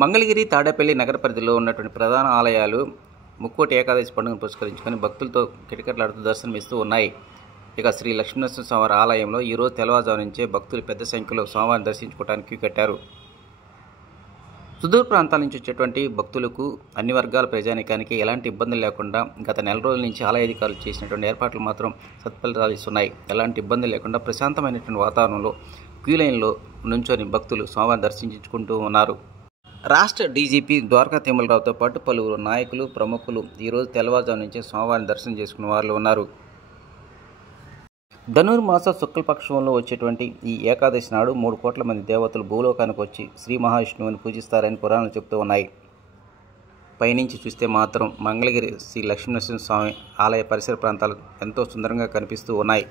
మంగళగిరి, తాడేపల్లి నగర పరిధిలో ఉన్నటువంటి ప్రధాన ఆలయాలు ముక్కోటి ఏకాదశి పండుగను పురస్కరించుకొని భక్తులతో కిటకిటలాడుతూ దర్శనమిస్తూ ఉన్నాయి. ఇక శ్రీ లక్ష్మీనరసింహస్వామి ఆలయంలో ఈరోజు తెల్లవారుజాము నుంచే భక్తులు పెద్ద సంఖ్యలో స్వామివారిని దర్శించుకోవడానికి క్యూ కట్టారు. సుదూర ప్రాంతాల నుంచి వచ్చేటువంటి భక్తులకు, అన్ని వర్గాల ప్రజానికానికి ఎలాంటి ఇబ్బందులు లేకుండా గత నెల రోజుల నుంచి ఆలయ అధికారులు చేసినటువంటి ఏర్పాట్లు మాత్రం సత్ఫలితాలు ఇస్తున్నాయి. ఎలాంటి ఇబ్బందులు లేకుండా ప్రశాంతమైనటువంటి వాతావరణంలో క్యూ లైన్లో నుంచొని భక్తులు స్వామివారిని దర్శించుకుంటూ ఉన్నారు. రాష్ట్ర డీజీపీ ద్వారకా తిమ్మలరావుతో పాటు పలువురు నాయకులు, ప్రముఖులు ఈరోజు తెల్లవారుజాము నుంచే స్వామివారిని దర్శనం చేసుకున్న వారు ఉన్నారు. ధనుర్మాస శుక్లపక్షంలో వచ్చేటువంటి ఈ ఏకాదశి నాడు 3 కోట్ల మంది దేవతలు భూలోకానికి వచ్చి శ్రీ మహావిష్ణువుని పూజిస్తారని పురాణాలు చెబుతూ ఉన్నాయి. పైనుంచి చూస్తే మాత్రం మంగళగిరి శ్రీ లక్ష్మీనరసింహస్వామి ఆలయ పరిసర ప్రాంతాలు ఎంతో సుందరంగా కనిపిస్తూ ఉన్నాయి.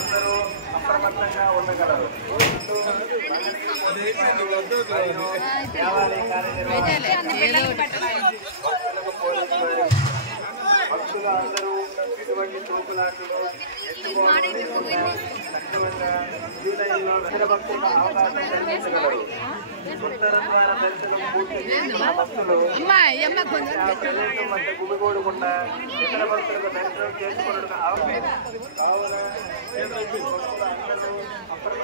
అందరూ అప్రమత్తంగా ఉండగలరు. భక్తులు అందరూ ఎటువంటి తోపులాటలు భక్తులకు అవకాశం కల్పించగలరు. ఉత్తర ద్వారా దర్శనం పూర్తి చేసిన భక్తులు ప్రదేశం మధ్య గుమిగూడకుండా ఇతర భక్తులకు దర్శనం చేసుకున్నట్టు అవకాశం కావున అందరూ